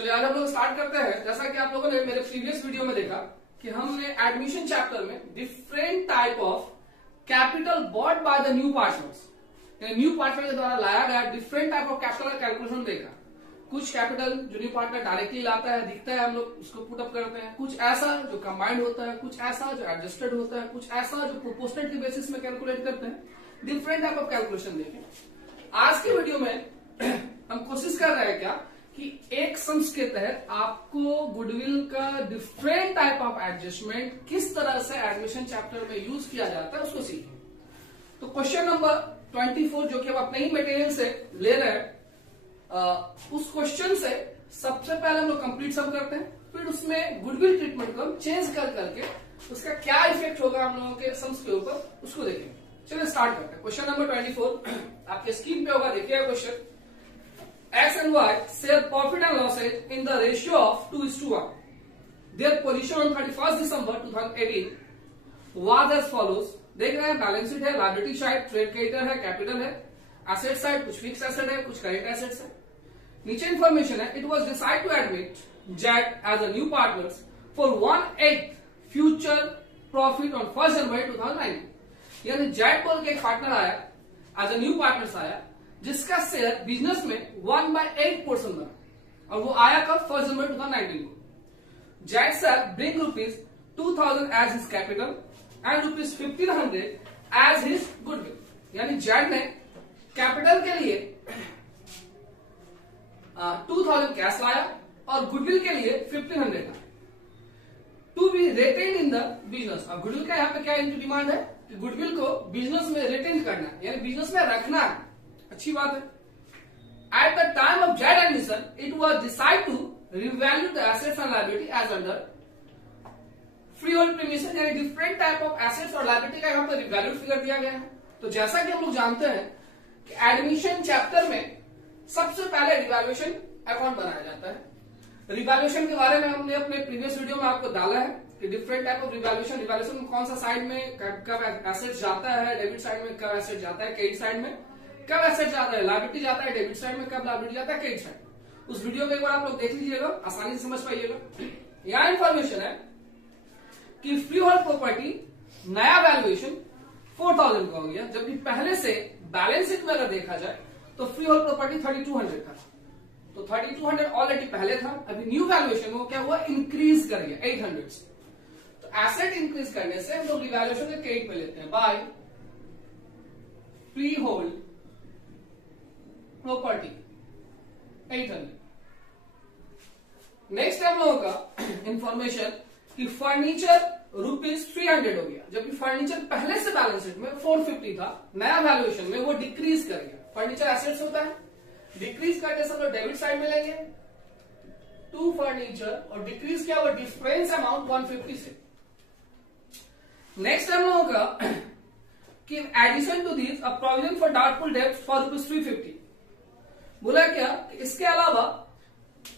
चलिए आज हम लोग स्टार्ट करते हैं। जैसा कि आप लोगों ने मेरे प्रीवियस वीडियो में देखा कि हमने एडमिशन चैप्टर में different type of capital bought by the new partners, new partner के द्वारा लाया गया डिफरेंट टाइप ऑफ कैपिटल का कैलकुलेशन देखा। कुछ कैपिटल जो न्यू पार्टनर डायरेक्टली लाता है, दिखता है, हम लोग उसको पुट अप करते हैं। कुछ ऐसा जो कंबाइंड होता है, कुछ ऐसा जो एडजस्टेड होता है, कुछ ऐसा जो प्रोपोर्शनल के बेसिस में कैलकुलेट करते हैं। डिफरेंट टाइप ऑफ कैलकुलेशन देखें। आज की वीडियो में हम कोशिश कर रहे हैं क्या कि एक सम्स के तहत आपको गुडविल का डिफरेंट टाइप ऑफ एडजस्टमेंट किस तरह से एडमिशन चैप्टर में यूज किया जाता है उसको सीखें। तो क्वेश्चन नंबर 24 जो कि हम अपने ही मटेरियल से ले रहे हैं, उस क्वेश्चन से सबसे पहले हम लोग कंप्लीट सम करते हैं, फिर उसमें गुडविल ट्रीटमेंट को चेंज कर करके उसका क्या इफेक्ट होगा हम लोगों के सम्स के ऊपर उसको देखेंगे। चलिए स्टार्ट करते हैं। क्वेश्चन नंबर 24 आपके स्क्रीन पे होगा, देखिएगा question. X and Y share profit and losses in the ratio of 2:1. Their position on 31st December 2018 was as follows. देख रहे हैं बैलेंस शीट है, लायबिलिटी साइड ट्रेड क्रेडिटर है, कैपिटल है, एसेट साइड कुछ फिक्स एसेट है, कुछ current assets है। नीचे इंफॉर्मेशन है, it was decide to admit Z as a new partners for 1/8 future profit on 1 January 2019। यानी जेट बोल के एक पार्टनर आया, एज अ न्यू पार्टनर्स आया, जिसका शेयर बिजनेस में 1/8 पोर्शन बना, और वो आया कब? 1 जनवरी 2019 को। Z sir bring ₹2000 as his capital and ₹1500 as his goodwill. यानी जेट ने कैपिटल के लिए 2000 कैश लाया और गुडविल के लिए 1500 का, to be retain in the business. और गुडविल का यहाँ पे क्या डिमांड है कि गुडविल को बिजनेस में रिटेन करना है, यानी बिजनेस में रखना है। अच्छी बात है। At the time of Z admission it was decide to revalue the assets and liability as under freehold premises. यानी डिफरेंट टाइप ऑफ एसेट्स और लायबिलिटी का यहाँ पर रिवैल्यूड फिगर दिया गया है। तो जैसा कि हम लोग जानते हैं कि एडमिशन चैप्टर में सबसे पहले रिवैल्यूएशन अकाउंट बनाया जाता है। रिवैल्यूएशन के बारे में हमने अपने प्रीवियस वीडियो में आपको डाला है कि डिफरेंट टाइप ऑफ रिवैल्यूएशन में कौन सा साइड में कब एसेट जाता है, डेबिट साइड में कब एसेट जाता है, क्रेडिट साइड में कब एसेट जाता है, लायबिलिटी जाता है डेबिट साइड में, कब लायबिलिटी जाता है क्रेडिट साइड। उस वीडियो को एक बार आप लोग देख लीजिएगा, आसानी से समझ पाइएगा। यहां इंफॉर्मेशन है कि फ्री होल्ड प्रॉपर्टी नया वैल्यूएशन 4000 का हो गया, जबकि पहले से बैलेंस शीट में अगर देखा जाए तो फ्री होल्ड प्रॉपर्टी 3200 का। तो 3200 ऑलरेडी पहले था, अभी न्यू वैल्यूएशन में क्या हुआ? इंक्रीज कर गया 800 से। तो एसेट इंक्रीज करने से हम लोग रिवैल्यूएशन के क्रेडिट में लेते हैं by free hold property 800। Next हम लोगों का इंफॉर्मेशन कि फर्नीचर ₹300 हो गया, जबकि फर्नीचर पहले से बैलेंस शीट में 450 था, नया वैल्यूएशन में वो डिक्रीज कर गया। फर्नीचर एसेट्स होता है, डिक्रीज करने से हम लोग डेबिट साइड में लेंगे टू फर्नीचर, और डिक्रीज क्या हुआ? डिफरेंस अमाउंट 150 से। नेक्स्ट हम लोगों का कि in addition to this a provision for doubtful डेब्ट फॉर ₹350। बोला क्या? इसके अलावा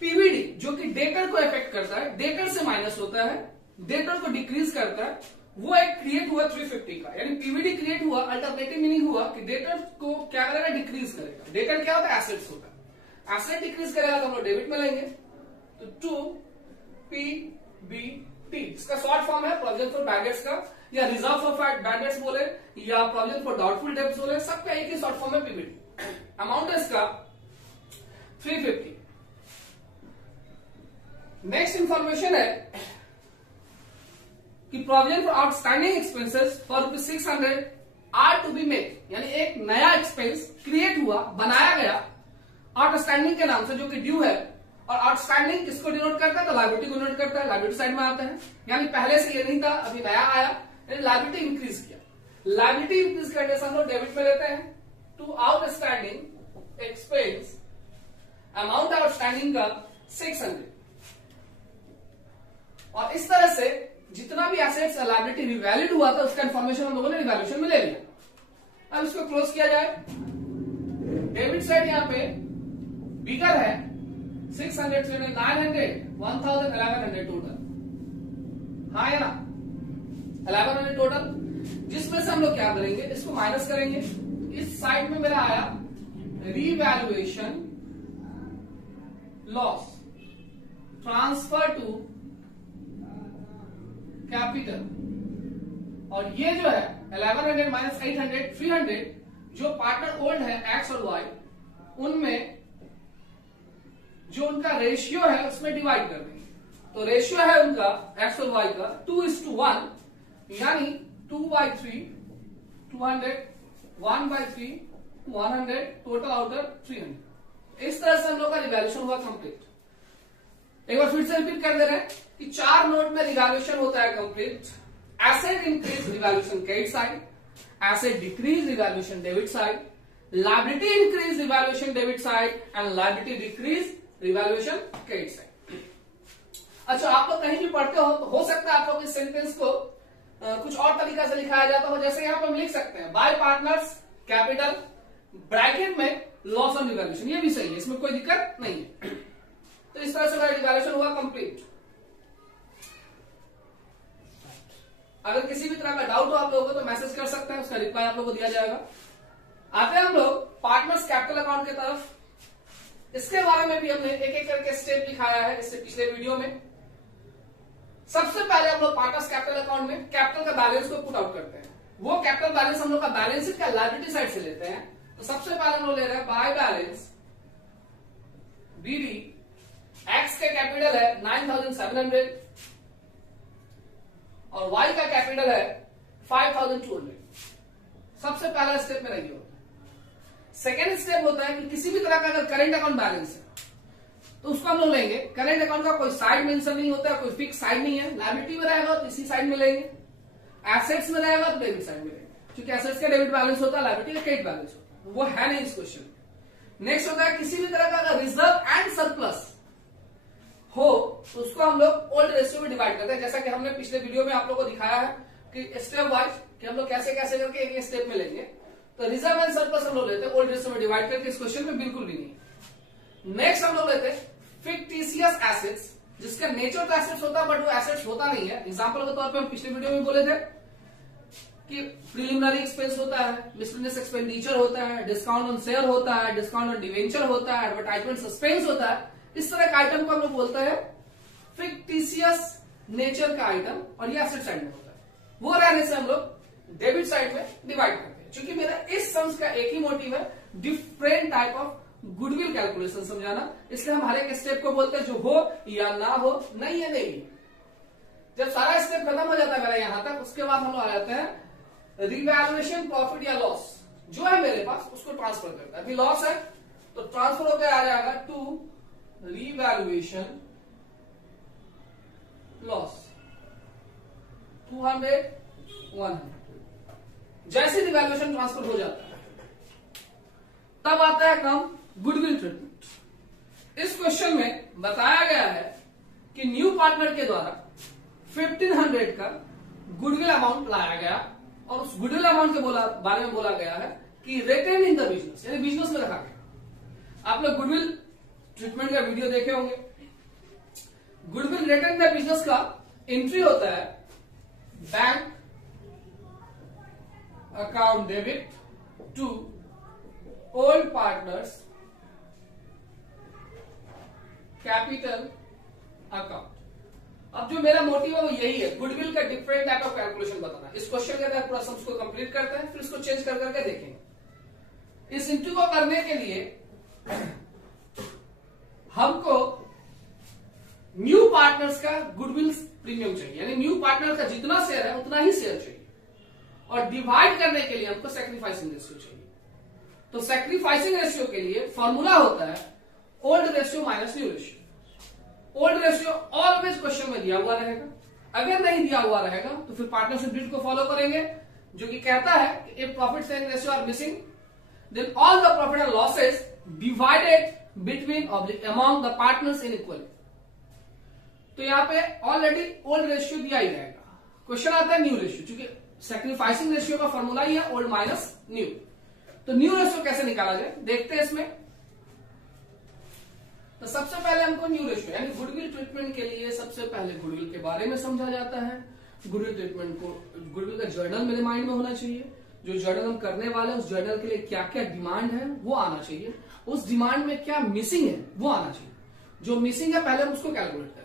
पीवीडी जो कि डेटर को इफेक्ट करता है, डेटर से माइनस होता है, डेटर को डिक्रीज करता है, वो एक क्रिएट हुआ 350 का। यानी पीवीडी क्रिएट हुआ, अल्टरनेटिव मीनिंग हुआ कि डेटर को क्या करेगा? डिक्रीज करेगा। डेटर क्या होता है? एसेट्स होता है। एसेट डिक्रीज करेगा तो हम लोग डेबिट में लेंगे, तो 2PBT। इसका शॉर्ट फॉर्म है प्रोविजन फॉर बैड डेट्स का, या रिजर्व फॉर बैड डेट्स बोले, या प्रोविजन फॉर डाउटफुल डेब्ट्स बोले, सबका एक ही शॉर्ट फॉर्म है पीवीडी। अमाउंट है इसका 350। नेक्स्ट इंफॉर्मेशन है कि provision for outstanding expenses for ₹600 are to be made. यानी एक नया एक्सपेंस क्रिएट हुआ, बनाया गया आउटस्टैंडिंग के नाम से, जो कि ड्यू है। और आउटस्टैंडिंग किसको डिनोट करता है? तो लायबिलिटी को डिनोट करता है, लायबिलिटी साइड में आता है। यानी पहले से ये नहीं था, अभी नया आया, यानी लायबिलिटी इंक्रीज किया। लायबिलिटी इंक्रीज करने से हम लोग डेबिट में लेते हैं to outstanding expense, amount outstanding का 600। और इस तरह से जितना भी एसेट्स लायबिलिटी रिवैल्यूड हुआ था उसका इंफॉर्मेशन हम लोगों ने रिवैल्यूएशन में ले लिया। अब इसको क्लोज किया जाए। डेबिट साइड यहाँ पे बिगर है 600 से 900, 1000, 1100 टोटल। हाँ या ना? 1100 टोटल, जिसमें से हम लोग क्या करेंगे? इसको माइनस करेंगे। इस साइड में मेरा आया revaluation loss, transfer to capital, और ये जो है 1100 माइनस 800 300 जो पार्टनर ओल्ड है एक्स और वाई, उनमें जो उनका रेशियो है उसमें डिवाइड कर देंगे। तो रेशियो है उनका एक्स और वाई का 2:1, यानी 2/3 200 1/3 100 टोटल आउटर 300। इस तरह से हम लोग का रिवैल्यूएशन हुआ कंप्लीट। एक बार फिर से रिपीट कर दे रहे हैं कि 4 नोट में रिवैल्यूएशन होता है complete. Asset increase revaluation credit side, asset decrease revaluation debit side, liability increase revaluation debit side and liability decrease revaluation credit side. अच्छा, आप लोग कहीं भी पढ़ते हो सकता है आप लोग इस सेंटेंस को कुछ और तरीका से लिखाया जाता हो, जैसे यहां पर हम लिख सकते हैं बाय पार्टनर्स कैपिटल ब्रैकेट में लॉस ऑन रिवैल्यूएशन, ये भी सही है, इसमें कोई दिक्कत नहीं है। तो इस तरह से हमारा रिवैल्यूएशन हुआ कंप्लीट। अगर किसी भी तरह का डाउट हो आप लोगों को तो मैसेज कर सकते हैं, उसका रिप्लाई आप लोगों को दिया जाएगा। आते हैं हम लोग पार्टनर्स कैपिटल अकाउंट की तरफ। इसके बारे में भी हमने एक एक करके स्टेप लिखाया है इससे पिछले वीडियो में। सबसे पहले हम लोग पार्टनर्स कैपिटल अकाउंट में कैपिटल का बैलेंस को पुट आउट करते हैं। वो कैपिटल बैलेंस हम लोग का बैलेंस शीट का लायबिलिटी साइड से लेते हैं। तो सबसे पहले हम लोग ले रहे हैं बाय बैलेंस बीडी, एक्स का कैपिटल है 9700 और वाई का कैपिटल है 5200। सबसे पहला स्टेप मेरा ये होता है। सेकेंड स्टेप होता है कि किसी भी तरह का अगर करेंट अकाउंट बैलेंस है तो उसको हम लोग लेंगे। करेंट अकाउंट का कोई साइड मेंशन नहीं होता है, कोई फिक्स साइड नहीं है। लायबिलिटी में रहेगा तो इसी साइड में लेंगे, एसेट्स में रहेगा तो डेबिट साइड में लेंगे, क्योंकि एसेट्स का डेबिट बैलेंस होता है, लायबिलिटी का क्रेडिट बैलेंस होता है, वो है नहीं इस क्वेश्चन में। नेक्स्ट होता है किसी भी तरह का अगर रिजर्व एंड सरप्लस हो तो उसको हम लोग ओल्ड रेशियो में डिवाइड करते हैं, जैसा कि हमने पिछले वीडियो में आप लोगों को दिखाया है कि स्टेप वाइज कि हम लोग कैसे कैसे करके एक स्टेप में लेंगे। तो रिजर्व एंड सरप्लस हम लोग लेते हैं ओल्ड रेशियो में डिवाइड करके, इस क्वेश्चन में बिल्कुल भी नहीं। नेक्स्ट हम लोग लेते हैं फिक्टिशियस एसेट्स, जिसका नेचर तो एसेट्स होता है बट वो एसेट्स होता नहीं है। एग्जांपल के तौर पे हम पिछले वीडियो में बोले थे कि प्रिलिमिनरी एक्सपेंस होता है, मिसलेनियस एक्सपेंडिचर होता है, डिस्काउंट ऑन शेयर होता है, डिस्काउंट ऑन डिवेंचर होता है, एडवर्टाइजमेंट सस्पेंस होता है। इस तरह का आइटम को हम लोग बोलते हैं फिक्टिशियस नेचर का आइटम, और ये एसेट साइड में होता है। वो रहने से हम लोग डेबिट साइड में डिवाइड करते हैं। क्योंकि मेरा इस सम्स का एक ही मोटिव है, different type of goodwill calculation समझाना, इसलिए हम हर एक स्टेप को बोलते हैं जो हो या ना हो, नहीं है नहीं। जब सारा स्टेप खत्म हो जाता है मेरा यहां तक, उसके बाद हम लोग आ जाते हैं रिवैल्यूएशन प्रॉफिट या लॉस जो है मेरे पास उसको ट्रांसफर करता है। अभी लॉस है तो ट्रांसफर होकर आ जाएगा टू रिवैल्यूएशन लॉस 200 100। जैसे रिवैल्यूएशन ट्रांसफर हो जाता है तब आता है काम गुडविल ट्रीटमेंट। इस क्वेश्चन में बताया गया है कि न्यू पार्टनर के द्वारा 1500 का गुडविल अमाउंट लाया गया और उस गुडविल अमाउंट के बारे में बोला गया है कि रिटेन इन द बिजनेस, यानी बिजनेस में रखा गया। आप लोग गुडविल ट्रीटमेंट का वीडियो देखे होंगे। Goodwill retain in the business का एंट्री होता है bank account debit to old partners capital account. अब जो मेरा मोटिव है वो यही है, गुडविल का डिफरेंट टाइप ऑफ कैलकुलेशन बताना। इस क्वेश्चन के अंदर पूरा सम्स को कंप्लीट करते हैं, फिर इसको चेंज कर करके देखेंगे। इस इंट्री को करने के लिए हमको न्यू पार्टनर्स का गुडविल प्रीमियम चाहिए, यानी न्यू पार्टनर का जितना शेयर है उतना ही शेयर चाहिए, और डिवाइड करने के लिए हमको सैक्रिफाइसिंग रेशियो चाहिए। तो सैक्रिफाइसिंग रेशियो के लिए फॉर्मूला होता है old ratio minus new ratio. Old ratio always question में दिया हुआ रहेगा, अगर नहीं दिया हुआ रहेगा तो फिर पार्टनरशिप डीड को फॉलो करेंगे, जो कि कहता है कि if profit sharing ratio are missing then all the profit and losses divided between among the partners in equally. तो यहां पे ऑलरेडी ओल्ड रेशियो दिया ही रहेगा। क्वेश्चन आता है न्यू रेशियो, क्योंकि सैक्रिफाइसिंग रेशियो का फॉर्मूला ही है ओल्ड माइनस न्यू। तो न्यू रेशियो कैसे निकाला जाए देखते हैं इसमें। तो सबसे पहले हमको न्यू रेशियो यानी गुडविल ट्रीटमेंट के लिए सबसे पहले गुडविल के बारे में समझा जाता है। गुडविल ट्रीटमेंट को, गुडविल का जर्नल मेरे माइंड में होना चाहिए। जो जर्नल हम करने वाले हैं उस जर्नल के लिए क्या क्या डिमांड है वो आना चाहिए, उस डिमांड में क्या मिसिंग है वो आना चाहिए। जो मिसिंग है पहले हम उसको कैलकुलेट करें।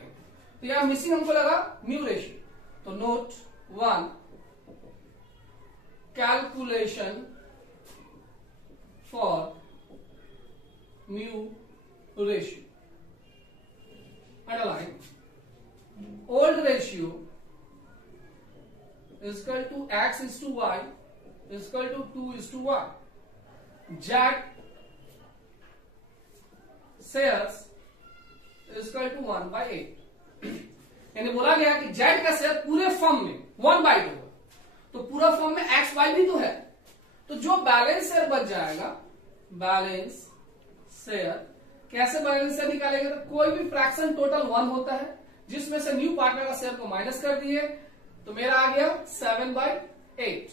तो यहां मिसिंग हमको लगा म्यू रेशियो, तो note 1 calculation for mu ratio, underline old ratio is equal to x is to y is equal to 2 is to 1. Z shares is equal to 1 by 8. यानी बोला गया कि Z का शेयर पूरे form में 1 by 2 है, तो पूरा फॉर्म में एक्स वाई भी तो है, तो जो बैलेंस शेयर बच जाएगा, बैलेंस शेयर कैसे बैलेंस शेयर निकालेंगे, तो कोई भी फ्रैक्शन टोटल 1 होता है जिसमें से न्यू पार्टनर का शेयर को माइनस कर दिए, तो मेरा आ गया 7 by 8,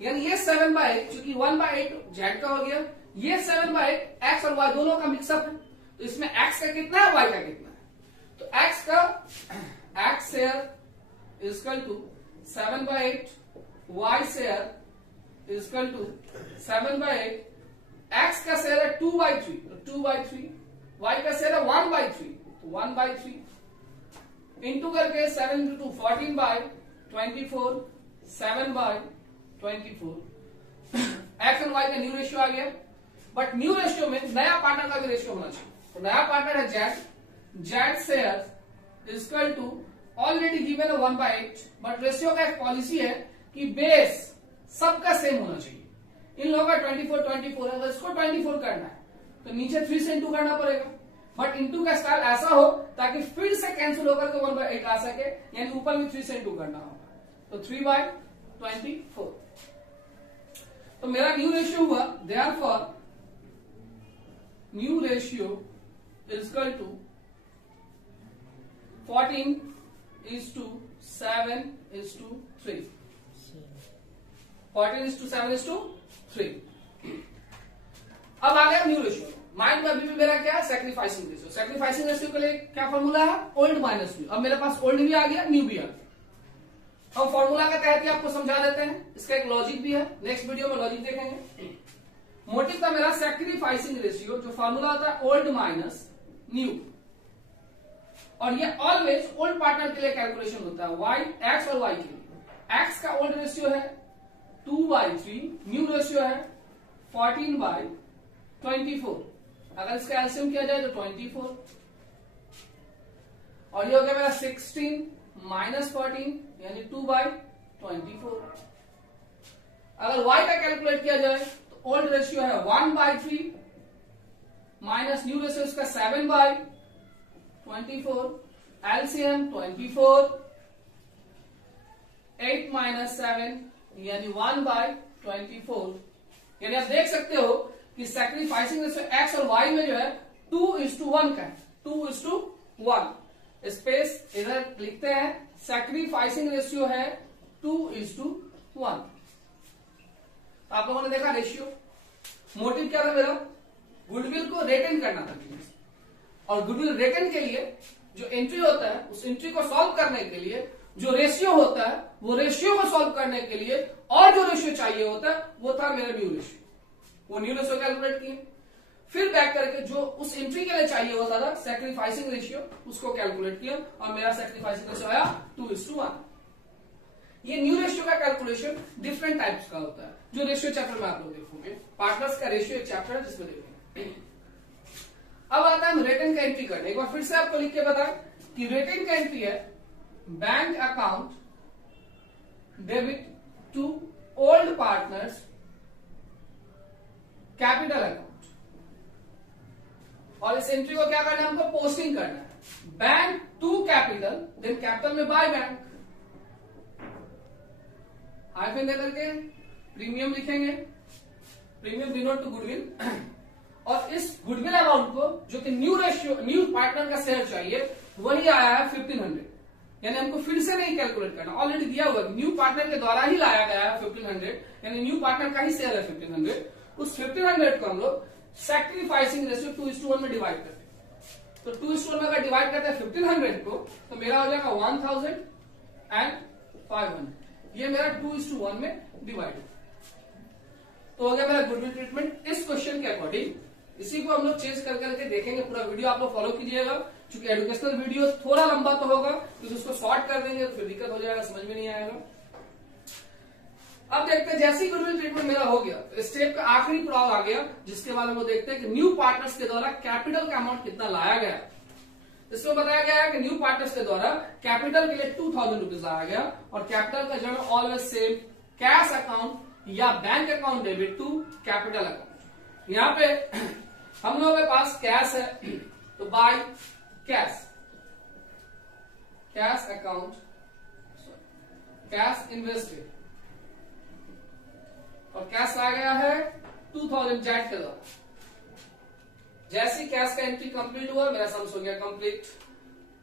यानी ये 7 by 8 चूंकि 1 by 8 जेड का हो गया, ये 7 by 8 एक्स और वाई दोनों का मिक्सअप है, तो इसमें एक्स का कितना है, वाई का कितना है, तो एक्स का X share is equal to 7 by 8, Y share is equal to 7 by 8, X का शेयर है 2 by 3, तो 2 by 3, वाई का शेयर है 1 by 3, तो 1 by 3, इंटू करके 7 into 2 14 by 24, 7 by 24, x and Y का न्यू रेशियो आ गया, बट न्यू रेशियो में नया पार्टनर का भी रेशियो होना चाहिए, तो नया पार्टनर है Z, Z share is equal to already given है 1 by 8, बट रेशियो का एक पॉलिसी है कि बेस सबका सेम होना चाहिए, इन लोगों का 24 24 है, अगर इसको 24 करना है तो नीचे 3 से इंटू करना पड़ेगा, बट इंटू का स्टाइल ऐसा हो ताकि फिर से कैंसिल होकर के 1 by 8 आ सके, यानी ऊपर में 3 से इंटू करना होगा, तो 3 by 24, तो मेरा न्यू रेशियो हुआ, therefore new ratio is equal to 14:7:3, 14:7:3. अब आ गया न्यू रेशियो, माइंड में अभी भी मेरा क्या है, सैक्रिफाइसिंग रेशियो, सैक्रिफाइसिंग रेशियो के लिए क्या फॉर्मूला है, ओल्ड माइनस न्यू, अब मेरे पास ओल्ड भी आ गया, न्यू भी आ गया, हम फॉर्मूला का तहत ही आपको समझा देते हैं, इसका एक लॉजिक भी है, नेक्स्ट वीडियो में लॉजिक देखेंगे। मोटिव था मेरा सैक्रिफाइसिंग रेशियो, जो फॉर्मूला होता है ओल्ड माइनस न्यू, और ये ऑलवेज ओल्ड पार्टनर के लिए कैलकुलेशन होता है, वाई एक्स और वाई के लिए, एक्स का ओल्ड रेशियो है 2 by 3, न्यू रेशियो है 14 by 24, अगर इसका एलसीएम किया जाए तो 24, और ये हो गया मेरा 16 minus 14 यानी 2 by 24। अगर y का कैलकुलेट किया जाए तो ओल्ड रेशियो है 1 by 3 माइनस न्यू रेशियो इसका 7 by 24, एलसीएम 24, 8 minus 7 यानी 1 by 24, यानी आप देख सकते हो कि सैक्रिफाइसिंग रेशियो एक्स और वाई में जो है 2:1 का है, 2:1, स्पेस इधर लिखते हैं, सैक्रिफाइसिंग रेशियो है 2:1। आप लोगों ने देखा रेशियो, मोटिव क्या था मेरा, गुडविल को रिटेन करना था बिजनेस, और गुडविल रिटेन के लिए जो एंट्री होता है उस एंट्री को सॉल्व करने के लिए जो रेशियो होता है वो रेशियो को सॉल्व करने के लिए और जो रेशियो चाहिए होता है वो था मेरा न्यू रेशियो, वो न्यू रेशियो कैलकुलेट किए, फिर बैक करके जो उस एंट्री के लिए चाहिए होता था सैक्रिफाइसिंग रेशियो उसको कैलकुलेट किया और मेरा सैक्रिफाइसिंग रेशियो आया 2:1। ये न्यू रेशियो का कैलकुलेशन डिफरेंट टाइप्स का होता है जो रेशियो चैप्टर में आप लोग देखोगे, पार्टनर्स का रेशियो एक चैप्टर है जिसमें देखेंगे। अब आता है रिटर्न का एंट्री करने, एक बार फिर से आपको लिख के बताएं कि रिटर्न का एंट्री है bank account debit to old partners capital account, और इस एंट्री को क्या करना है, हमको पोस्टिंग करना है, bank to capital, then capital में बाय बैंक, हाइफन दे करके प्रीमियम लिखेंगे, प्रीमियम डिनोट टू गुडविल, और इस गुडविल अमाउंट को जो कि न्यू रेशियो न्यू पार्टनर का शेयर चाहिए वही आया है 1500, यानी हमको फिर से नहीं कैलकुलेट करना, ऑलरेडी दिया हुआ न्यू पार्टनर के द्वारा ही लाया गया है 1500, यानी न्यू पार्टनर का ही शेयर है 1500, उस 1500 को हम लोग सैक्रिफाइसिंग रेशियो 2:1 में डिवाइड करते हैं, तो 2:1 में अगर डिवाइड करते हैं 1500 को तो मेरा हो जाएगा 1500, ये मेरा 2:1 में डिवाइड, तो हो गया मेरा गुडविल ट्रीटमेंट इस क्वेश्चन के अकॉर्डिंग, इसी को हम लोग चेंज कर करके देखेंगे। पूरा वीडियो आप लोग फॉलो कीजिएगा, क्योंकि एजुकेशनल वीडियो थोड़ा लंबा तो होगा, क्योंकि उसको शॉर्ट कर देंगे तो फिर दिक्कत हो जाएगा, समझ में नहीं आएगा। अब देखते हैं, जैसे ही गुडविल ट्रीटमेंट मेरा हो गया तो स्टेप का आखिरी पड़ाव आ गया, जिसके बाद हम लोग देखते हैं कि न्यू पार्टनर्स के द्वारा कैपिटल का अमाउंट कितना लाया गया। इसमें बताया गया है कि न्यू पार्टनर्स के द्वारा कैपिटल के लिए 2000 रुपीज लाया गया, और कैपिटल का journal always same, cash account या bank account debit to capital account. यहाँ पे हम लोगों के पास कैश है, तो by cash, cash account, cash invested, और कैश आ गया है 2000 जेट के द्वारा। जैसी कैश का एंट्री कंप्लीट हुआ, मेरा सम्स हो गया कंप्लीट।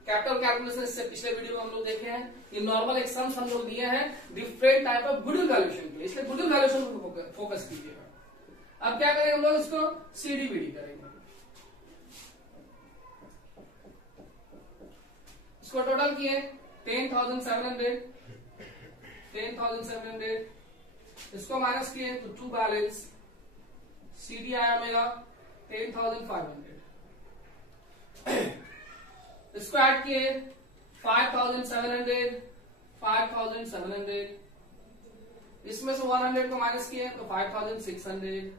कैपिटल कैलकुलेशन इससे पिछले वीडियो में हम लोग देखे हैं। ये नॉर्मल एक सम्स हम लोग दिए हैं different type of goodwill valuation के, इसलिए गुडविल वैल्यूएशन को फोकस कीजिएगा। अब क्या करेंगे हम लोग, इसको सीडीबीडी करेंगे। इसको टोटल किए 10,700, 10,700, इसको माइनस किए तो टू बैलेंस, सीडी आया मेरा 10,500, इसको ऐड किए 5,700, 5,700, इसमें से 100 को माइनस किए तो 5,600,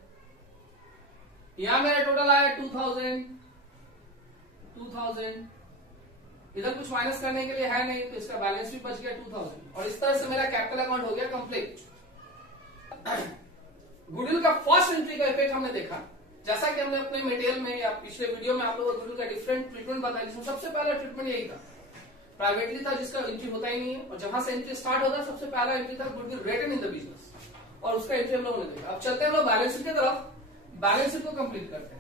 यहां मेरा टोटल आया 2,000, 2,000, इधर कुछ माइनस करने के लिए है नहीं, तो इसका बैलेंस भी बच गया 2,000, और इस तरह से मेरा कैपिटल अकाउंट हो गया कंप्लीट। गुडविल का फर्स्ट एंट्री का इफेक्ट हमने देखा, जैसा कि हमने अपने मटेरियल में या पिछले वीडियो में आप लोगों को गुडविल का डिफरेंट ट्रीटमेंट बताया, जिसमें सबसे पहला ट्रीटमेंट यही था, प्राइवेटली था, जिसका एंट्री होता ही नहीं है, और जहां से एंट्री स्टार्ट होता है सबसे पहला एंट्री था goodwill retain in the business, और उसका एंट्री हम लोगों ने देखा। अब चलते हैं लोग बैलेंस शीट की तरफ, बैलेंस शीट को कंप्लीट करते हैं।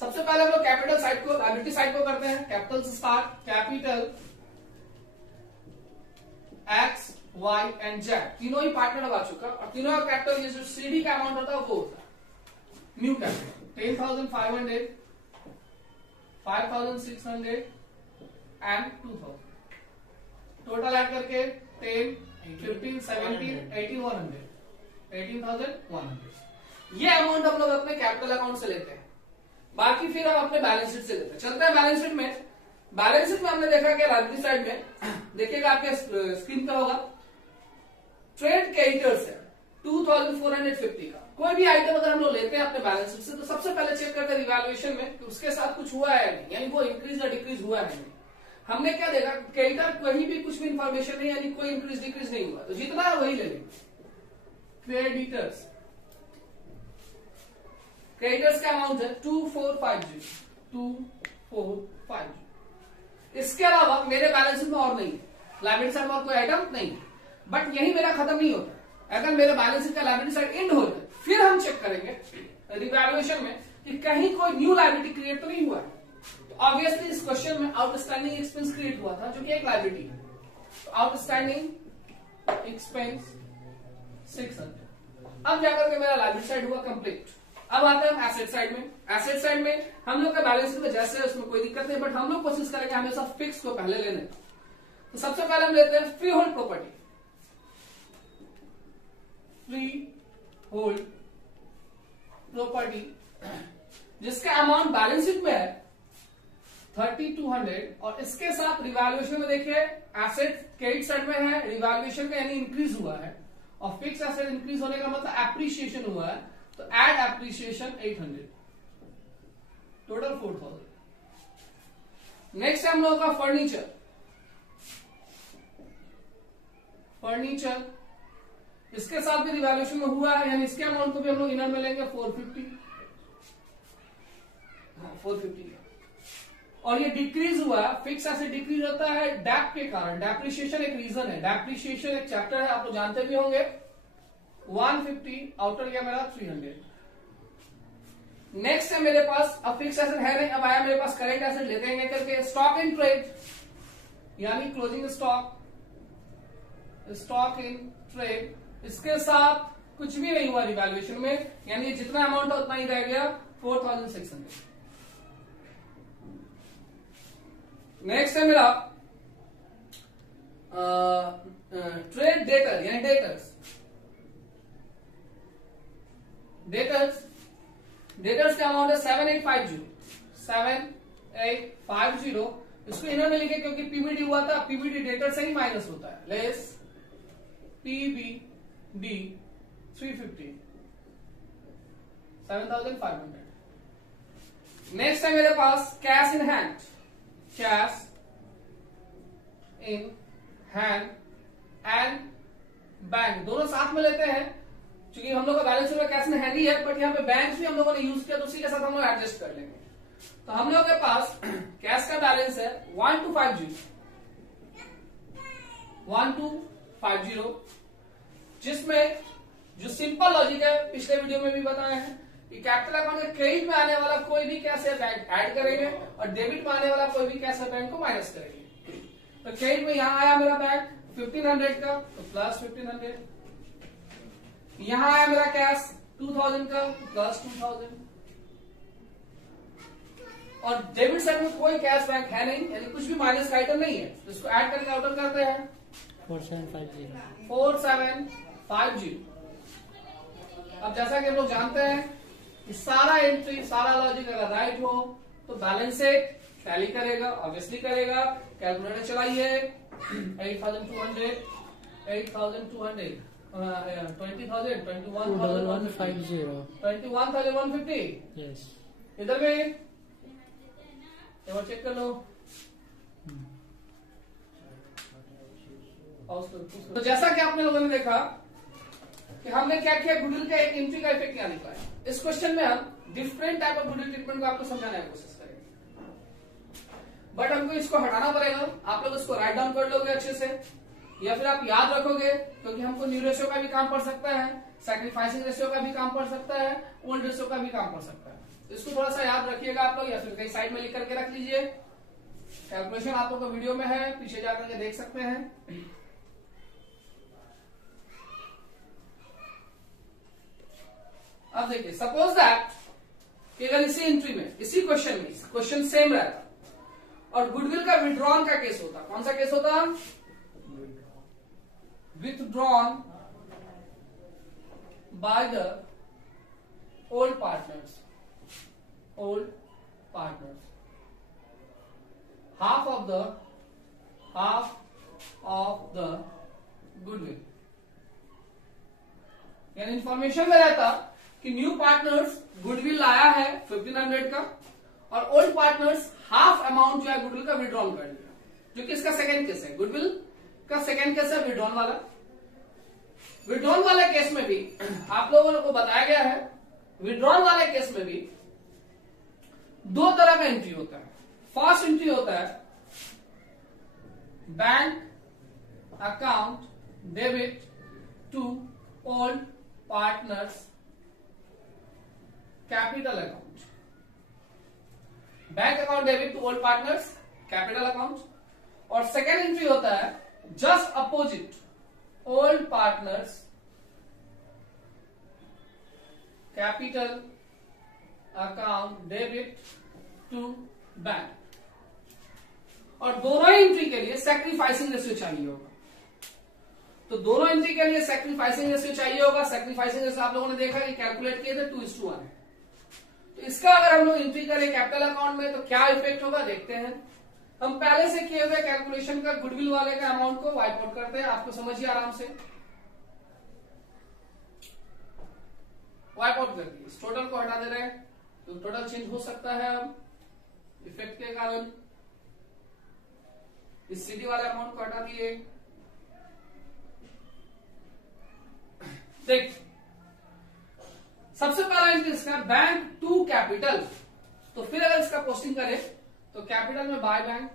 सबसे पहले हम लोग कैपिटल साइड को, लायबिलिटी साइड को करते हैं। कैपिटल से start, capital X, Y and Z, तीनों ही पार्टनर आ चुका, और तीनों का कैपिटल ये जो सीडी का अमाउंट होता है वो होता है new capital 10,500, 5,600 and 2,000, total add करके 10, 15, 17, 18,100, 18,100। ये अमाउंट हम लोग अपने कैपिटल अकाउंट से लेते हैं, बाकी फिर हम अपने बैलेंस शीट से लेते हैं। चलते हैं बैलेंस शीट में। बैलेंस शीट में हमने देखा कि लायबिलिटी साइड में देखिएगा, आपके स्क्रीन पे होगा, ट्रेड क्रेडिटर्स है 2,450 का। कोई भी आइटम अगर हम लोग लेते हैं अपने बैलेंस शीट से, तो सबसे पहले चेक करते हैं रिवैल्यूएशन में कि उसके साथ कुछ हुआ है नहीं, यानी वो इंक्रीज या डिक्रीज हुआ है नहीं। हमने क्या देखा, क्रेडिटर कहीं भी कुछ भी इंफॉर्मेशन नहीं, यानी कोई इंक्रीज डिक्रीज नहीं हुआ, तो जितना है वही ले लेंगे। क्रेडिटर्स, क्रेडिटर्स का अमाउंट है 2,450, 2,450। इसके अलावा मेरे बैलेंस शीट में और नहीं है, लायबिलिटी साइड में और कोई आइटम नहीं है, बट यही मेरा खत्म नहीं होता। अगर मेरा बैलेंस शीट का लायबिलिटी साइड एंड हो जाए, फिर हम चेक करेंगे रिवैल्यूएशन में कि कहीं कोई न्यू लायबिलिटी क्रिएट तो नहीं हुआ है। तो ऑब्वियसली इस क्वेश्चन में आउटस्टैंडिंग एक्सपेंस क्रिएट हुआ था, जो कि एक लायबिलिटी है, तो आउटस्टैंडिंग एक्सपेंस 600। अब जाकर के मेरा लायबिलिटी साइड हुआ कंप्लीट। अब आते हैं हम एसेट साइड में। एसेट साइड में हम लोग का बैलेंस शीट में जैसे उसमें कोई दिक्कत नहीं, बट हम लोग कोशिश करेंगे हमेशा फिक्स को पहले लेने का। तो सबसे पहले हम लेते हैं free hold property, free hold property, जिसका अमाउंट बैलेंस शीट में है 3,200, और इसके साथ रिवैल्यूएशन में देखिए एसेट क्रेडिट साइड में है, रिवैल्यूएशन का यानी इंक्रीज हुआ है, और फिक्स एसेट इंक्रीज होने का मतलब एप्रिसिएशन हुआ है, तो एड एप्रिसिएशन 800, टोटल 4,000। नेक्स्ट हम लोगों का फर्नीचर, फर्नीचर इसके साथ भी रिवैल्यूएशन में हुआ है, यानी इसके अमाउंट को भी हम लोग इनर में लेंगे 450, 450, और ये डिक्रीज हुआ, फिक्स एसेट डिक्रीज होता है डैप के कारण, डेप्रिसिएशन एक रीजन है, डेप्रिसिएशन एक चैप्टर है, आप लोग जानते भी होंगे। 150, आउटर गया मेरा 300। नेक्स्ट है मेरे पास, अब फिक्स एसेट है नहीं, अब आया मेरे पास करेंट एसेट, लेते हैं करके स्टॉक इन ट्रेड, यानी closing stock, stock in trade, इसके साथ कुछ भी नहीं हुआ रिवैल्यूएशन में, यानी जितना अमाउंट है उतना ही रह गया 4,600। नेक्स्ट है मेरा ट्रेड डेटर, यानी डेटर्स, डेटर्स डेटर्स का अमाउंट है 7850 इसको इन्होंने लिखे क्योंकि पीबीडी हुआ था, पीबीडी डेटर से ही माइनस होता है, लेस पीबीडी 350 7500। नेक्स्ट है मेरे पास cash in hand, cash in hand and bank दोनों साथ में लेते हैं क्योंकि हम लोग का बैलेंस में कैश इन हैंड ही है, बट यहाँ पे बैंक भी हम लोगों ने यूज किया तो उसी के साथ हम लोग एडजस्ट कर लेंगे। तो हम लोग के पास कैश का बैलेंस है 1250 जिसमें जो सिंपल लॉजिक है पिछले वीडियो में भी बताया है कि कैपिटल अकाउंट के क्रेडिट में आने वाला कोई भी कैश है बैंक ऐड करेंगे और डेबिट में आने वाला कोई भी कैश है बैंक को माइनस करेंगे। तो क्रेडिट में यहां आया मेरा बैंक 1500 का तो प्लस 1500, यहां आया मेरा कैश 2000 का तो प्लस 2000 और डेबिट साइड में कोई कैश बैंक है नहीं, यानी कुछ भी माइनस का आइटम नहीं है, तो इसको ऐड करके आउटर करते हैं 4750। अब जैसा कि हम लोग जानते हैं कि सारा एंट्री सारा लॉजिक अगर राइट हो तो बैलेंस शीट टैली करेगा, ऑब्वियसली करेगा। कैलकुलेटर चलाइए 8200 20,000 21,150 यस इधर में एक बार चेक कर लो। तो जैसा कि आपने लोगों ने देखा कि हमने क्या किया, गुडविल का एक एंट्री का इफेक्ट क्या निकला है। इस क्वेश्चन में हम different type of goodwill treatment को आपको समझाने की कोशिश करेंगे, बट हमको इसको हटाना पड़ेगा। आप लोग इसको राइट डाउन कर लोगे अच्छे से या फिर आप याद रखोगे, क्योंकि हमको न्यू रेशियो का भी काम पड़ सकता है, सैक्रिफाइसिंग रेशियो का भी काम पड़ सकता है, ओल्ड रेशियो का भी काम पड़ सकता है। इसको थोड़ा सा याद रखिएगा आप लोग, या फिर कहीं साइड में लिख करके रख लीजिए। कैलकुलेशन आप लोग को वीडियो में है, पीछे जाकर के देख सकते हैं। अब देखिए, सपोज दैट कि अगर इसी एंट्री में, इसी क्वेश्चन में, क्वेश्चन सेम रहता और गुडविल का विड्रॉन का केस होता, कौन सा केस होता? Withdrawn by the old partners, half of the goodwill। यानी इंफॉर्मेशन में रहता कि न्यू पार्टनर्स गुडविल लाया है 1500 का और ओल्ड पार्टनर्स हाफ अमाउंट जो है गुडविल का विड्रॉल कर लिया, जो कि इसका सेकेंड केस है। गुडविल का सेकेंड केस है विड्रॉल वाला। विड्रॉल वाले केस में भी आप लोगों को बताया गया है, विड्रॉल वाले केस में भी दो तरह का एंट्री होता है। फर्स्ट एंट्री होता है bank account debit to old partners capital account, bank account debit to old partners capital account. और सेकेंड एंट्री होता है just opposite, old partners capital account debit to bank. और दोनों एंट्री के लिए सैक्रिफाइसिंग रेशियो चाहिए होगा। तो दोनों एंट्री के लिए सैक्रिफाइसिंग रेशियो चाहिए होगा। सैक्रिफाइसिंग रेशियो आप लोगों ने देखा कि कैलकुलेट किए थे 2:1 है। तो इसका अगर हम लोग एंट्री करें कैपिटल अकाउंट में तो क्या इफेक्ट होगा देखते हैं। हम पहले से किए हुए कैलकुलेशन का गुडविल वाले का अमाउंट को वाइप आउट करते हैं, आपको समझिए आराम से। वाइप आउट कर दिए, इस टोटल को हटा दे रहे हैं तो टोटल चेंज हो सकता है अब इफेक्ट के कारण। इस सीडी वाले अमाउंट को हटा दिए। देख, सबसे पहला एंट्री इसका बैंक टू कैपिटल। तो फिर अगर इसका पोस्टिंग करें तो कैपिटल में बाय बैंक,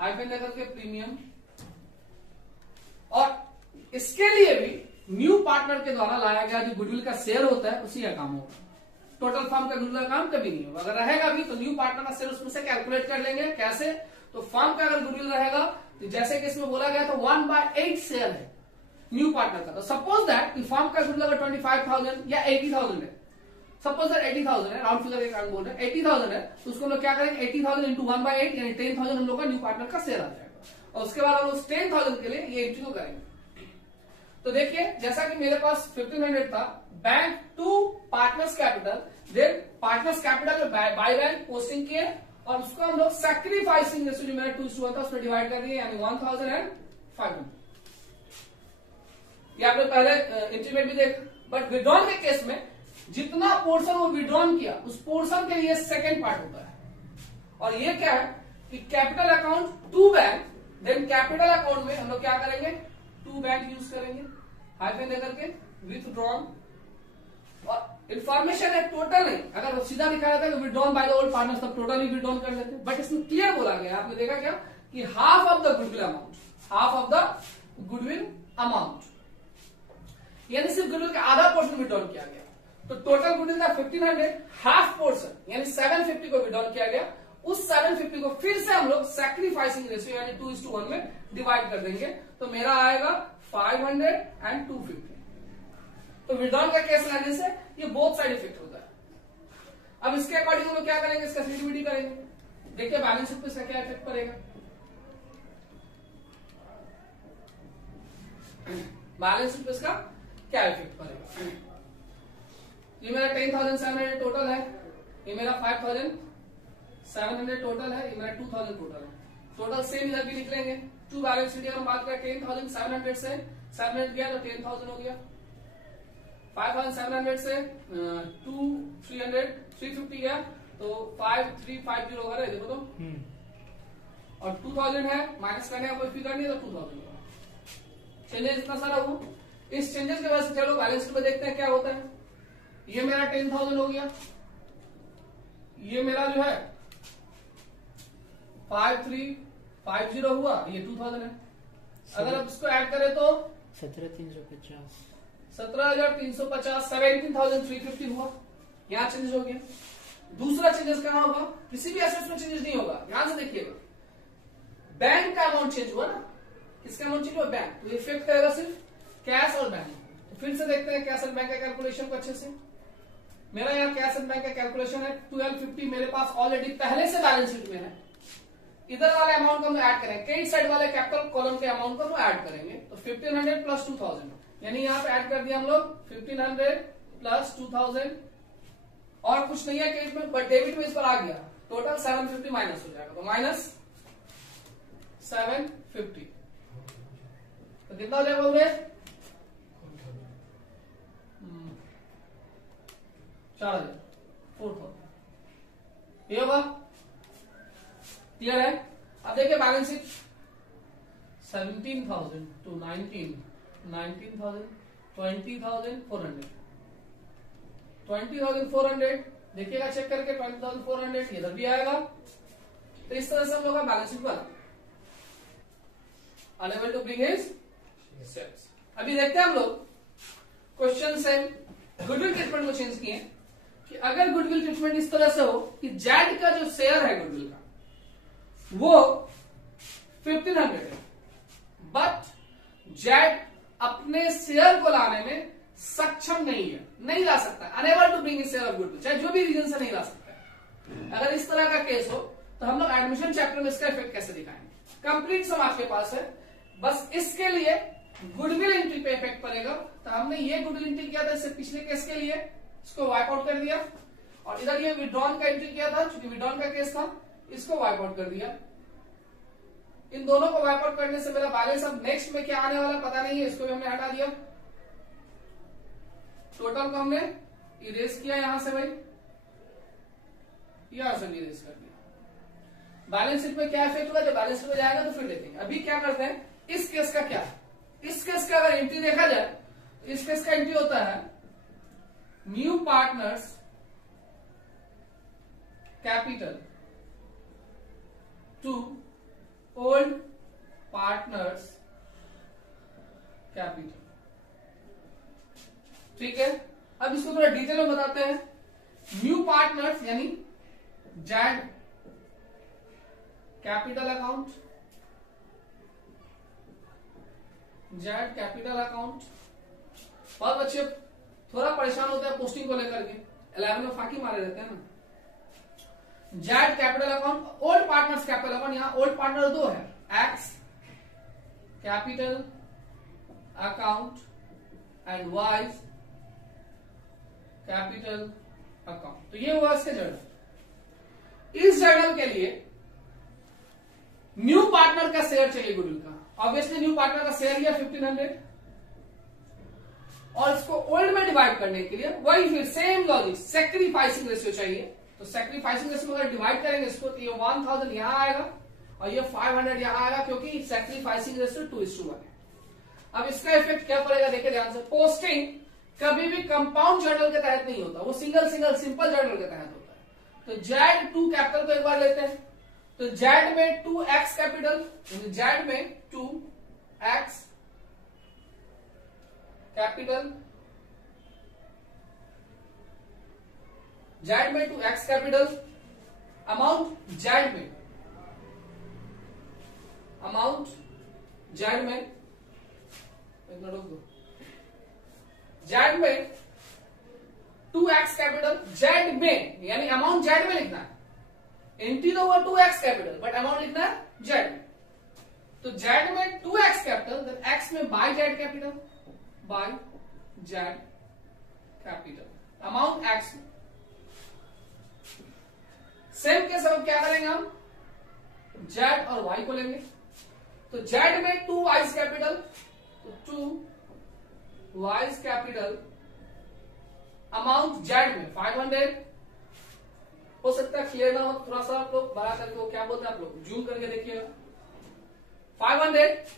हाइफन लेकर के प्रीमियम। और इसके लिए भी न्यू पार्टनर के द्वारा लाया गया जो गुडविल का शेयर होता है उसी का काम होगा। टोटल फर्म का गुडविल का काम कभी नहीं होगा। अगर रहेगा भी तो न्यू पार्टनर का शेयर उसमें से कैलकुलेट कर लेंगे। कैसे? तो फर्म का अगर गुडविल रहेगा तो जैसे कि इसमें बोला गया था 1/8 शेयर है न्यू पार्टनर का। तो सपोज दैट कि फर्म का गुडविल अगर 25,000 या 80,000 है, सपोज दैट 80,000 है, राउंड फिगर के कारण बोल रहे हैं 80,000 है, तो उसको हम लोग क्या करेंगे 80,000 इंटू 1/8 यानी 10,000 हम लोग का न्यू पार्टनर का शेयर आ जाएगा। और उसके बाद हम उस 10,000 के लिए ये एंट्री को करेंगे। तो देखिए, जैसा कि मेरे पास 1500 था, bank to partners capital, then partners capital में बाय बैंक पोस्टिंग किए और उसको हम लोग सैक्रिफाइसिंग रेशियो जो मेरा 2:1 था उसमें डिवाइड कर दिए, यानी 1500। ये आपने पहले इंटीमेट भी देखा। बट विड्रॉन के केस में जितना पोर्शन वो विड्रॉन किया उस पोर्शन के लिए सेकेंड पार्ट होता है। और ये क्या है कि capital account to bank, then capital account में हम लोग क्या करेंगे, टू बैंक यूज करेंगे हाइफन देकर के विथड्रॉन। और इंफॉर्मेशन है टोटल नहीं, अगर सीधा लिखा रहता है तो withdrawn by the old partners तब टोटल ही विड्रॉन कर लेते, बट इसमें क्लियर बोला गया, आपने देखा क्या कि half of the goodwill amount, half of the goodwill amount, यानी सिर्फ गुडविल का आधा पोर्शन विड्रॉन किया गया। तो टोटल गुडविल था 1500, हाफ पोर्शन यानी 750 को विड्रॉन किया गया। उस 750 को फिर से हम लोग सैक्रिफाइसिंग रेशियो यानी 2:1 में डिवाइड कर देंगे, तो मेरा आएगा 500 एंड 250। तो विड्रॉन का केस लाने से ये बोथ साइड इफेक्ट होता है। अब इसके अकॉर्डिंग हम लोग क्या करेंगे, इसका सीडीबीडी करेंगे। देखिए बैलेंस शीट पे इसका क्या इफेक्ट पड़ेगा। बैलेंस शीट पे इसका क्या इफेक्ट पड़ेगा। ये मेरा 10,700 टोटल है, ये मेरा 5,700 टोटल है, ये मेरा 2,000 टोटल है। टोटल सेम इधर भी निकलेंगे। टू बैलेंस शीट हम बात करें 10,700 से 700 गया तो 10,000 हो गया। 5,700 से 300 350 गया तो 5,350 होगा रे, देखो तो। और 2,000 है, माइनस करने का कोई फिगर नहीं है तो 2,000 होगा। चेंजेस इतना सारा हुआ। इस चेंजेस की वजह से चलो बैलेंस शीट में देखते हैं क्या होता है। ये मेरा 10,000 हो गया, ये मेरा जो है 5,350 हुआ, ये 2,000 है। अगर आप इसको ऐड करें तो 17,350 17,350 हुआ। यहां चेंजेस हो गया। दूसरा चेंजेस कहां होगा, किसी भी एसेट्स में चेंजेस नहीं होगा। ध्यान से देखिएगा, बैंक का अमाउंट चेंज हुआ ना, किसका अमाउंट चेंज हुआ, बैंक, तो इफेक्ट करेगा सिर्फ कैश और बैंक। तो फिर से देखते हैं कैश और बैंक का कैलकुलेशन को अच्छे से। मेरा यहाँ कैश एंड बैंक का कैलकुलेशन है 1250, मेरे पास ऑलरेडी पहले से बैलेंस शीट में है। इधर वाले अमाउंट को हम ऐड करेंगे, क्रेडिट साइड वाले कैपिटल कॉलम के अमाउंट को हम ऐड करेंगे। तो 1500 प्लस 2000, यानी यहाँ पे ऐड कर दिया हम लोग 1500 प्लस 2000। और कुछ नहीं है क्रेडिट में, बट डेबिट में इस पर आ गया, टोटल 750 माइनस हो जाएगा, तो माइनस 750। तो कितना हो जाएगा बोले 4,000 ये होगा। क्लियर है। अब देखिए बैलेंस शीट 17,000 टू 19,000 20,400 20,400 देखिएगा चेक करके 20,400 इधर भी आएगा। तो इस तरह से हम लोग का बैलेंस शीट बना। Unable to bring his sales. अभी देखते हैं हम लोग क्वेश्चन से गुडविल ट्रीटमेंट को चेंज किए कि अगर गुडविल ट्रीटमेंट इस तरह से हो कि जेड का जो शेयर है गुडविल का वो 1500 है, बट जेड अपने शेयर को लाने में सक्षम नहीं है, नहीं ला सकता, unable to bring share of goodwill, चाहे जो भी रीजन से नहीं ला सकता है। अगर इस तरह का केस हो तो हम लोग एडमिशन चैप्टर में इसका इफेक्ट कैसे दिखाएंगे। कंप्लीट सम आपके पास है, बस इसके लिए गुडविल एंट्री पे इफेक्ट पड़ेगा। तो हमने ये गुडविल एंट्री किया था इससे पिछले केस के लिए, इसको वाइप आउट कर दिया। और इधर ये विड्रॉन का एंट्री किया था, क्योंकि विड्रॉन का केस था, इसको वाइप आउट कर दिया। इन दोनों को वाइप आउट करने से मेरा बैलेंस अब नेक्स्ट में क्या आने वाला पता नहीं है, इसको भी हमने हटा दिया। टोटल को हमने इरेज किया यहां से, भाई यहां से इरेज कर दिया। बैलेंस शीट में क्या इफेक्ट होगा, जब बैलेंस शीट में जाएगा तो फिर देखेंगे। अभी क्या करते हैं, इस केस का क्या है, इस केस का अगर एंट्री देखा जाए तो इस केस का एंट्री होता है new partners capital to old partners capital. ठीक है, अब इसको थोड़ा डिटेल में बताते हैं। न्यू पार्टनर्स यानी Z capital account, Z capital account. बहुत बच्चे थोड़ा परेशान होते हैं पोस्टिंग को लेकर के, 11 में फाकी मारे रहते हैं ना। Z capital account, old partners capital account, यहां ओल्ड पार्टनर दो है, X capital account and Y capital account. तो ये हुआ इसके जर्नल। इस जर्नल के लिए न्यू पार्टनर का शेयर चाहिए गुडविल का। ऑब्वियसली न्यू पार्टनर का शेयर लिया 1500 और इसको ओल्ड में डिवाइड करने के लिए वही फिर सेम लॉजिक सैक्रिफाइसिंग रेशियो चाहिए। तो सैक्रिफाइसिंग रेशियो अगर डिवाइड करेंगे इसको तो ये 1000 यहां आएगा और ये 500 यहां आएगा, क्योंकि सैक्रिफाइसिंग रेशियो 2:1 है। अब इसका इफेक्ट क्या पड़ेगा देखिए ध्यान से। पोस्टिंग कभी भी कंपाउंड जर्नल के तहत नहीं होता, वो सिंगल सिंपल जर्नल के तहत होता है। तो जेड 2 कैपिटल को एक बार लेते हैं। तो जेड में 2x कैपिटल, जेड में 2x कैपिटल, जेड में 2x कैपिटल, अमाउंट जेड में, अमाउंट जेड में, जेड में 2x कैपिटल, जेड में यानी अमाउंट जेड में लिखना है। एंट्री तो हुआ 2x कैपिटल बट अमाउंट लिखना है जेड में। तो जेड में 2x कैपिटल, देन x में by Z capital, by Z capital, amount x में। सेम के सब क्या करेंगे हम, जेड और y को लेंगे। तो जेड में 2y कैपिटल, तो 2y कैपिटल, अमाउंट जेड में 500। हो सकता है क्लियर ना हो, थोड़ा सा आप लोग बड़ा करके, वो क्या बोलते हैं आप लोग जूम करके देखिएगा। 500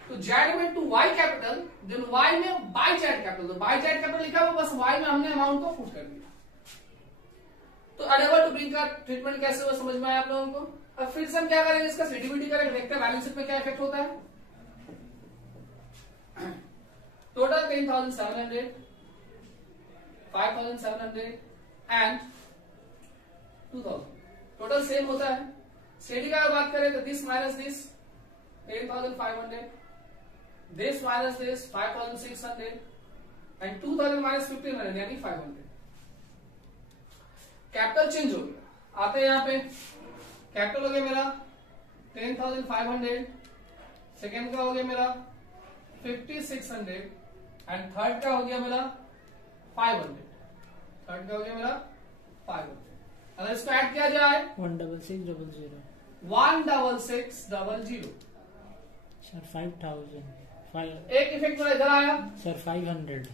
तो जेड में 2y कैपिटल, देन y में बाय जेड कैपिटल। तो बाय जेड कैपिटल लिखा हुआ, बस y में हमने अमाउंट को पुट कर दिया। तो अनेबल टू ब्रिंग का ट्रीटमेंट कैसे हुआ समझ में आया आप लोगों को। अब फिर से हम क्या करेंगे, इसका सीडीबीडी करेंगे, देखते हैं बैलेंस शीट में क्या इफेक्ट होता है। टोटल 10,700, 5,700 एंड 2000 टोटल सेम होता है। सीडी का बात करें तो this minus this 10,500, this minus this 5,600 and 2000 minus 1,500 यानी 500। कैपिटल चेंज हो गया। आते हैं यहाँ पे, कैपिटल हो गया मेरा 10,500, सेकेंड का हो गया मेरा 5,600 एंड थर्ड का हो गया मेरा 500। थर्ड का हो गया मेरा 500। अगर इसको ऐड किया जाए 16600 16600 सर 5000 एक इफेक्ट मेरा इधर आया सर 500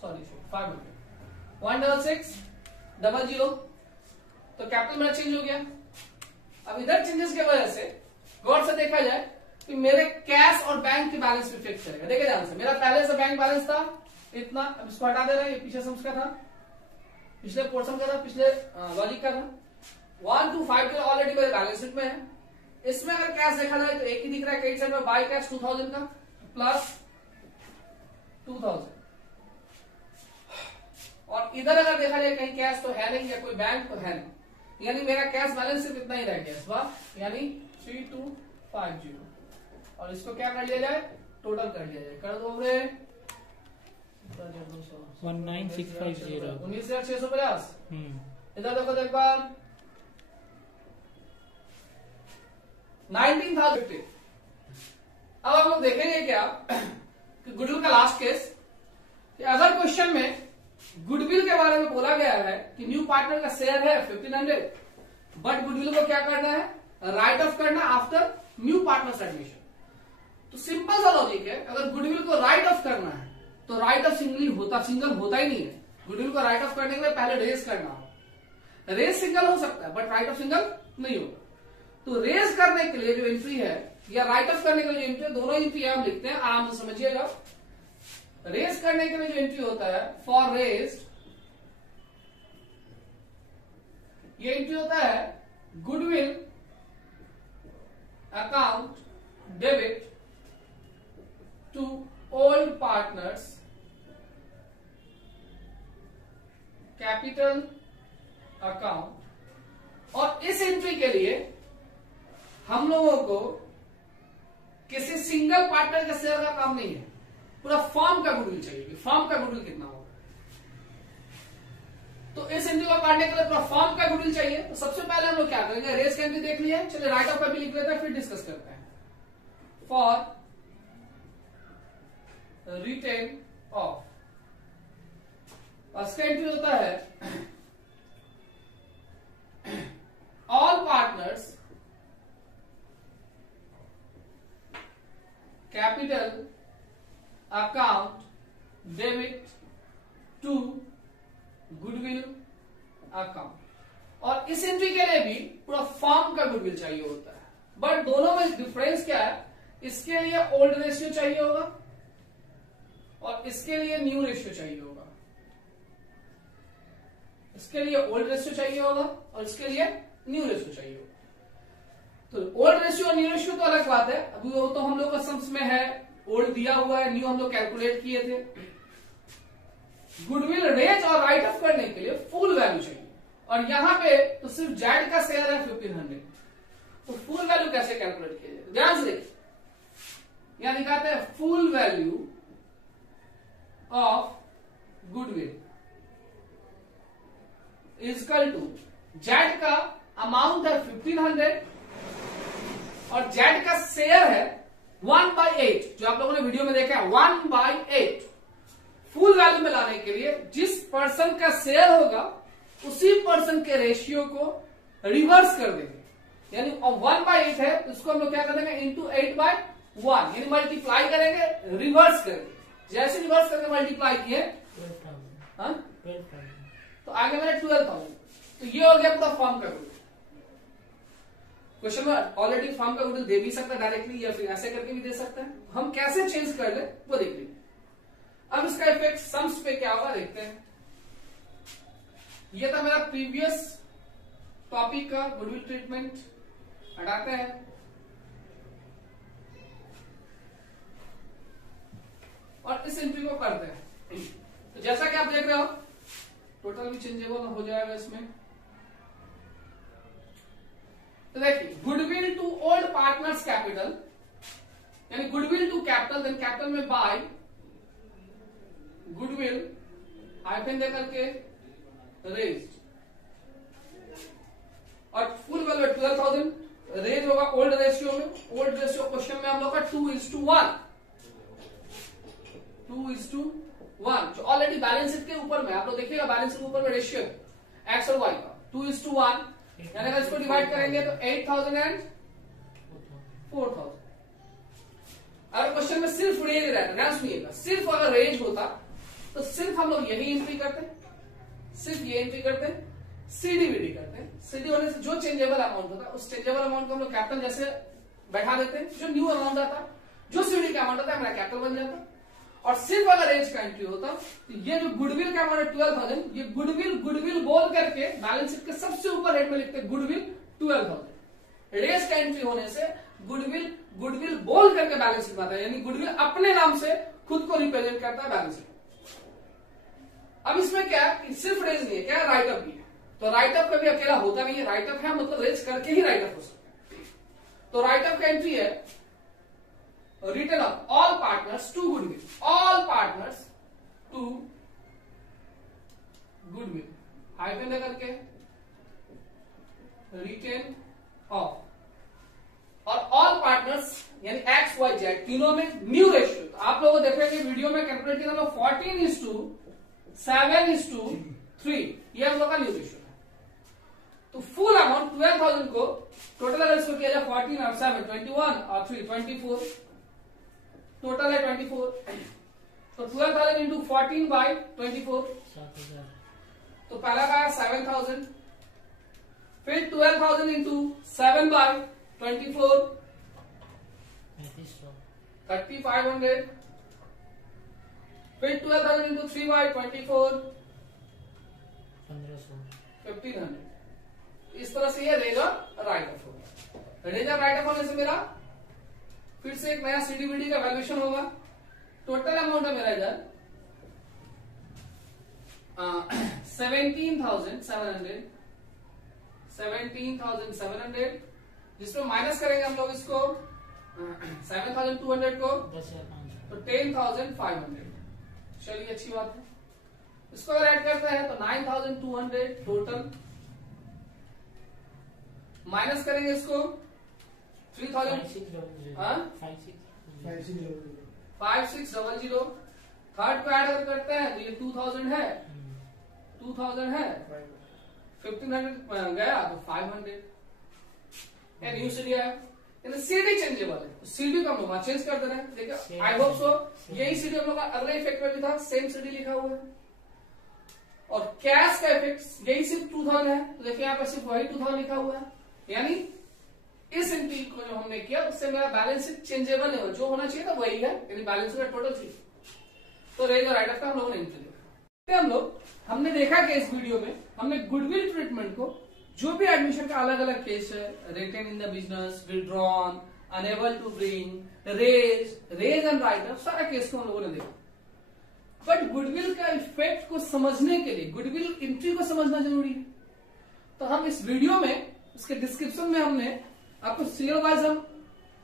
सॉरी 500 16600 तो कैपिटल मेरा चेंज हो गया। अब इधर चेंजेस की वजह से गौर से देखा जाए कि मेरे कैश और बैंक के बैलेंस पे इफेक्ट करेगा। देखिए ध्यान से, मेरा पहले से बैंक बैलेंस था इतना, अब इसको हटा दे रहा है, ये पीछे से उसका था, पिछले पोर्शन का था, पिछले लॉजिक का था। 1250 ऑलरेडी मेरे बैलेंस शीट में है। इसमें अगर कैश देखा जाए तो एक ही दिख रहा है, क्रेडिट साइड में बाय कैश 2000 का प्लस 2000 और इधर अगर देखा जाए कहीं कैश तो है नहीं या कोई बैंक तो है नहीं, यानी मेरा कैश बैलेंस सिर्फ इतना ही रह गया इस बार, यानी 3250 और इसको क्या कर लिया जाए, टोटल कर लिया जाए। कर दो 19650 19,650। इधर देखो एक बार 19,050। अब हम लोग देखेंगे क्या कि गुडविल का लास्ट केस, कि अगर क्वेश्चन में गुडविल के बारे में बोला गया है कि न्यू पार्टनर का शेयर है 1500 बट गुडविल को क्या करना है, राइट ऑफ करना आफ्टर न्यू पार्टनर्स एडमिशन। तो सिंपल सा लॉजिक है, अगर गुडविल को राइट ऑफ करना है तो राइट ऑफ सिंगल होता ही नहीं है। गुडविल को राइट ऑफ करने के लिए पहले रेज करना हो। रेज सिंगल हो सकता है बट राइट ऑफ सिंगल नहीं होगा। तो रेज करने के लिए जो एंट्री है या राइट ऑफ करने के लिए जो एंट्री है, दोनों एंट्री हम लिखते हैं, आराम से समझिएगा। रेज करने के लिए जो एंट्री होता है फॉर रेज, ये एंट्री होता है goodwill account debit to old partners capital account. और इस एंट्री के लिए हम लोगों को किसी सिंगल पार्टनर के शेयर का काम नहीं है, पूरा फर्म का गुडविल चाहिए। फर्म का गुडविल कितना होगा, तो इस एंट्री को काटने के लिए पूरा फर्म का गुडविल चाहिए। तो सबसे पहले हम लोग क्या करेंगे, रेस की एंट्री देख लिया, चलिए राइट ऑफ का भी लिख लेते हैं, फिर डिस्कस करते हैं। फॉर रिटेन ऑफ फर्स्ट का एंट्री होता है all partners capital account debit to goodwill account. और इस एंट्री के लिए भी पूरा फर्म का गुडविल चाहिए होता है, बट दोनों में डिफरेंस क्या है, इसके लिए ओल्ड रेशियो चाहिए होगा और इसके लिए न्यू रेशियो चाहिए होगा। इसके लिए ओल्ड रेशियो चाहिए होगा और इसके लिए न्यू रेशियो चाहिए होगा। तो ओल्ड रेशियो और न्यू रेशियो तो अलग बात है, अभी वो तो हम लोग का सम्स में है, ओल्ड दिया हुआ है, न्यू हम लोग कैलकुलेट किए थे। गुडविल रेज और राइट ऑफ करने के लिए फुल वैल्यू चाहिए, और यहां पे तो सिर्फ जेड का शेयर है 1500, तो फुल वैल्यू कैसे कैलकुलेट किया जाए, ध्यान से देखिए। यहां दिखाते हैं full value of goodwill is equal to Z का अमाउंट है 1500 और जेड का शेयर है 1/8, जो आप लोगों ने वीडियो में देखा है 1/8। फुल वैल्यू में लाने के लिए जिस पर्सन का शेयर होगा उसी पर्सन के रेशियो को रिवर्स कर देंगे, यानी 1/8 है तो उसको हम लोग क्या कर देंगे इंटू 8/1, यानी मल्टीप्लाई करेंगे, रिवर्स करेंगे। जैसे रिवर्स करके मल्टीप्लाई किए 12,000 तो आगे मैंने 12,000, तो ये हो गया पूरा फॉर्म का गुडविल। क्वेश्चन में ऑलरेडी फॉर्म का गुडविल दे भी सकता है डायरेक्टली, या फिर ऐसे करके भी दे सकता है, हम कैसे चेंज कर ले वो देख लीजिए। अब इसका इफेक्ट सम्स पे क्या होगा देखते हैं। ये था मेरा प्रीवियस टॉपिक का गुडविल ट्रीटमेंट, हटाते हैं और इस एंट्री को करते हैं। तो जैसा कि आप देख रहे हो टोटल भी चेंजेबल हो जाएगा इसमें। तो देखिए goodwill to old partners capital, यानी goodwill to capital, then capital में बाय गुडविल हाइफन दे करके रेज, और फुल वैल्यू 12,000, रेज होगा ओल्ड रेशियो में। ओल्ड रेशियो क्वेश्चन में हम लोग का 2:1, 2:1 जो ऑलरेडी बैलेंस शीट के ऊपर में आप लोग देखिएगा, बैलेंस शीट के ऊपर में रेशियो एक्स और वाई का 2:1, यानी अगर इसको डिवाइड करेंगे तो 8,000 एंड 4,000। अगर क्वेश्चन में सिर्फ रेज रहता, ध्यान सुनिएगा, सिर्फ अगर रेज होता तो सिर्फ हम लोग यही एंट्री करते, सिर्फ ये एंट्री करते, सीडीवीडी करते। सीडी होने से जो चेंजेबल अमाउंट होता उस चेंजेबल अमाउंट को हम लोग कैपिटल जैसे बैठा देते हैं, जो न्यू अमाउंट आता, जो सीडी का अमाउंट आता है हमारा कैपिटल बन जाता। और सिर्फ अगर रेंज का एंट्री होता तो ये जो गुडविल का अमाउंट 12,000, ये गुडविल बोल करके बैलेंस शीट के सबसे ऊपर रेट में लिखते गुडविल 12,000। रेंज का एंट्री होने से गुडविल बोल करके बैलेंस शीट आता है, यानी गुडविल अपने नाम से खुद को रिप्रेजेंट करता है बैलेंस शीट। अब इसमें क्या है कि सिर्फ रेज नहीं है, क्या राइटअप भी है, तो राइटअप कभी अकेला होता नहीं है, राइटअप है मतलब रेज करके ही राइटअप हो सकता है। तो राइटअप का एंट्री है written off all partners to goodwill, all partners to goodwill hyphen करके रिटर्न ऑफ, और ऑल पार्टनर्स यानी एक्स वाई जेड तीनों में न्यू रेशियो। तो आप लोगों को देखेंगे वीडियो में कैलकुलेट किया 14:7:3, ये हम लोग का न्यू रेशियो है। तो फुल अमाउंट 12,000 को टोटल अगर इसको किया जाए 14 और 7 21 और 3 24, टोटल है 24, तो 12,000 इंटू 14/24, 7,000, तो पहला का 7,000, फिर 12,000 इंटू 7/24, 3500, 3,500, फिर 12,000 इंटू 3/24, 1,500, 1,500। इस तरह से ये रेज और राइट ऑफ होगा। रेज और राइट ऑफ होने से मेरा फिर से एक नया सीडीवीडी का वैल्यूएशन होगा। टोटल अमाउंट है मेरा इधर 17,700, जिसमें माइनस करेंगे हम लोग इसको 7,200 को 10,500, तो 10,500। चलिए अच्छी बात है। इसको अगर ऐड करते हैं तो 9,200 टोटल, माइनस करेंगे इसको 3,000, 5600, हाँ? 5600, 5600, थर्ड को ऐड अगर करते हैं तो ये 2,000 है, 2000 है, 1500 गया तो 500 न्यू सीडी आया। सीडी चेंजेबल है, सीडी को हम लोग चेंज कर दे रहे हैं। देखिए आई होप सो यही सीडी हम लोग का अगले इफेक्ट में भी था, सेम सीडी लिखा हुआ है। और कैश का इफेक्ट यही सिर्फ 2000 है, तो देखिए यहाँ पर सिर्फ वही 2000 लिखा हुआ है। यानी इस एंट्री को जो हमने किया उससे मेरा बैलेंस शीट चेंजेबल है, जो होना चाहिए था वही है, यानी बैलेंस शीट टोटल थी। तो रेज और राइट ऑफ का हम लोगों ने एंट्री देखा। हमने देखा कि इस वीडियो में हमने गुडविल ट्रीटमेंट को, जो भी एडमिशन का अलग अलग केस है, retained in the business, withdrawn, unable to bring, raise and write off, सारा केस को हम लोगों ने देखा। बट गुडविल का इफेक्ट को समझने के लिए गुडविल एंट्री को समझना जरूरी है। तो हम इस वीडियो में, उसके डिस्क्रिप्शन में हमने आपको सीरियल वाइज हम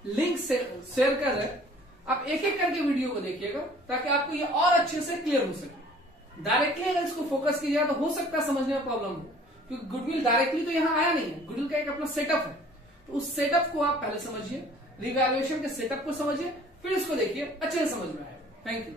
लिंक शेयर कर रहे हैं। आप एक एक करके वीडियो को देखिएगा ताकि आपको ये और अच्छे से क्लियर हो सके। डायरेक्टली अगर इसको फोकस कीजिएगा तो हो सकता है समझने में प्रॉब्लम हो, क्योंकि गुडविल डायरेक्टली तो यहाँ आया नहीं है। गुडविल का एक अपना सेटअप है, तो उस सेटअप को आप पहले समझिए, रिवैल्यूएशन के सेटअप को समझिए, फिर इसको देखिए, अच्छे से समझ में आएगा। Thank you.